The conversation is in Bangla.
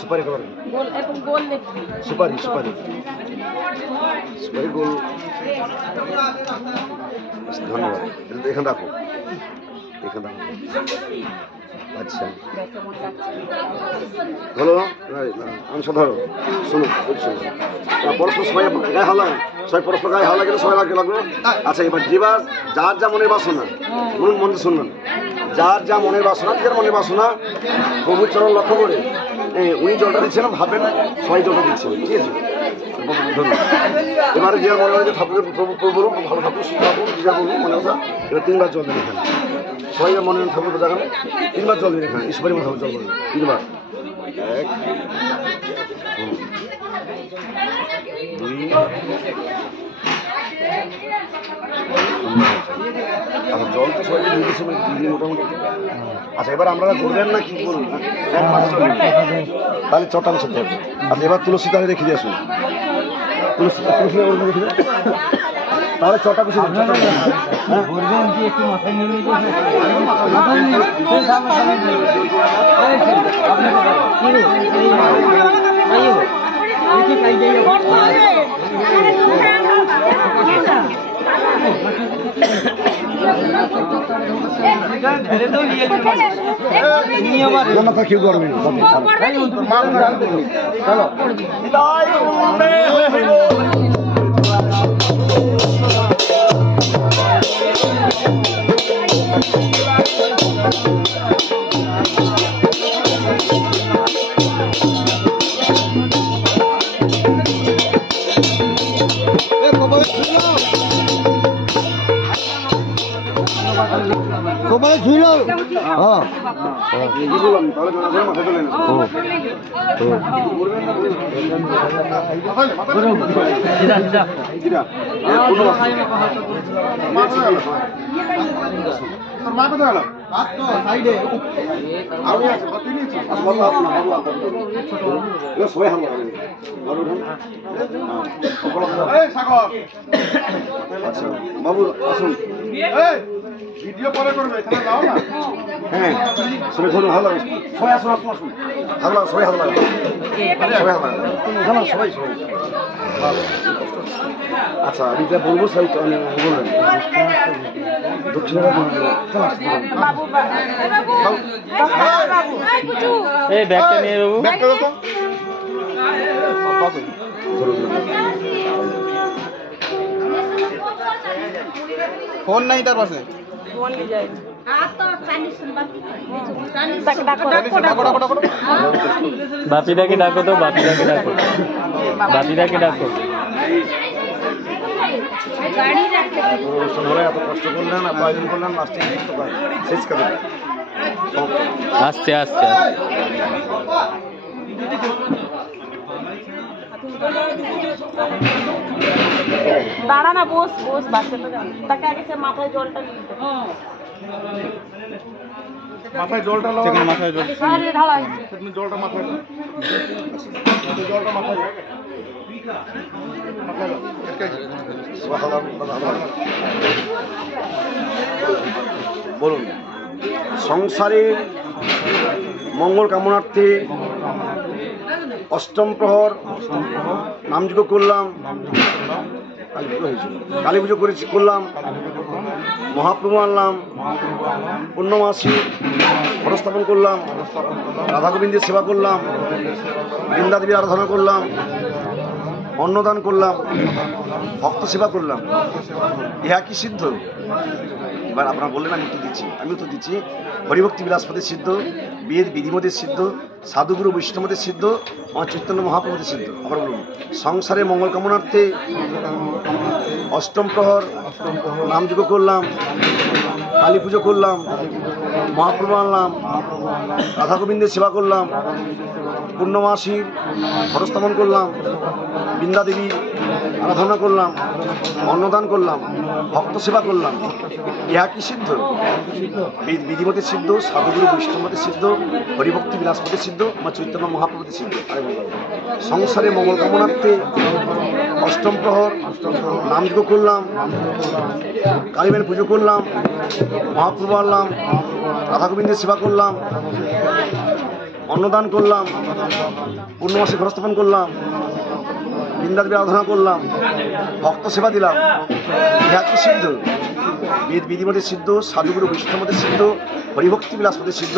সুপারি গোল সুপারি সুপারি সুপারি গোল। ধন্যবাদ। এখানে রাখো, এখানে রাখো। আচ্ছা হলো অংশ ধরো, শুনুন পরস্পর সবাই গায়ে হাওয়া লাগে, সবাই পরস্পর গায়ে হাওয়া লাগে, সবাই লাগে লাগলো। আচ্ছা এবার যেবার যার যা মনের বাসনা, শুনুন মনে শুনবেন, যার যা মনের বাসনা, যার মনের বাসনা প্রভুর চরণ লক্ষ্য করে উনি জলটা দিচ্ছেন, ভাববেন সবাই জলটা দিচ্ছেন, ঠিক আছে? এবারে যে মনে হয় যে ঠাকুরের প্রভু বলুন, ভালো ঠাকুর সুন্দর ঠাকুর যা বলুন মনে কথা, এবার 3 বার জল দেন এখানে, সবাই মনে হয় ঠাকুর দেখান, 3 বার জল দিন এখানে, ঈশ্বরের মতো জল বলুন 3 বার। 1 2 আচ্ছা জল তো সবাই দিয়ে দিচ্ছে মোটামুটি। আচ্ছা এবার আমরা ঘুরবেন না কি করুন, তাহলে চটান সাথে। আচ্ছা এবার তুলসী তাহলে রেখে দিয়ে আসুন, তুলসী রেখে দিয়ে, তাহলে চটা কিছু কেউ করবে বাবু আসুন, ভিডিও পরে করবে, হ্যাঁ সবাই ধরুন, ভালো লাগে সবাই আসুন, আসুন আসুন, ভালো লাগে সবাই, ভালো লাগে সবাই, ভালো লাগে সবাই সবাই। আচ্ছা আমি যা বলবো সবাই বলবেন। দক্ষিণ ফোন নাই তার পাশে, বাপিদাকে ডাকো তো, বাপিদাকে ডাকো, বাপিদাকে ডাকো। এত কষ্ট করলেন, এত আয়োজন করলেন, লাস্টে শেষ করে আসছে আসছে দাঁড়া না, বস বস, বাচ্চাটা তাকে আগে সে মাথায় জলটা নিয়ে মাথায় জলটা লাও, মাথায় জল ঢালা জলটা মাথায় জলটা মাথায় বলুন। সংসারের মঙ্গল কামনার্থে অষ্টম প্রহর নামযজ্ঞ করলাম, কালী পুজো করলাম, মহাপ্রভু আনলাম, পূর্ণমাসী ঘটস্থাপন করলাম, রাধা গোবিন্দের সেবা করলাম, বৃন্দা দেবীর আরাধনা করলাম, অন্নদান করলাম, ভক্ত সেবা করলাম, ইহা কি সিদ্ধ? এবার আপনারা বললেন আমি উত্তর দিচ্ছি, আমি উত্তর দিচ্ছি হরিভক্তি বিলাসপতি সিদ্ধ, বেদ বিধিমতে সিদ্ধ, সাধুগুরু বৈষ্ণবতে সিদ্ধ, আমার চৈতন্য মহাপ্রভুতে সিদ্ধ। আবার বলুন, সংসারে মঙ্গল কামনার্থে অষ্টম প্রহর নামযজ্ঞ করলাম, কালী পুজো করলাম, মহাপ্রভু আনলাম, রাধা গোবিন্দের সেবা করলাম, পূর্ণমাসীর ঘটস্থাপন করলাম, বৃন্দা দেবীর আরাধনা করলাম, অন্নদান করলাম, ভক্ত সেবা করলাম, ইহা কি সিদ্ধ? বিধিমতে সিদ্ধ, সাধুগুরু বৈষ্ণবতে সিদ্ধ, হরিভক্তি বিলাসপতি সিদ্ধ, আমার চৈতন্য মহাপ্রভুতে সিদ্ধ। আরে বললাম, সংসারে মঙ্গল কামনার্থে অষ্টম প্রহর নামযজ্ঞ করলাম, কালীমের পুজো করলাম, মহাপ্রভু আনলাম, রাধা গোবিন্দের সেবা করলাম, অন্নদান করলাম, পূর্ণমাসে ঘরস্থাপন করলাম, বৃন্দাদেবী আরাধনা করলাম, ভক্ত সেবা দিলাম, ইহা কি সিদ্ধ? বেদ বিধিমতে সিদ্ধ, সাধুগুরু বৈষ্ণবতে সিদ্ধ, হরিভক্তি বিলাসপতি সিদ্ধ।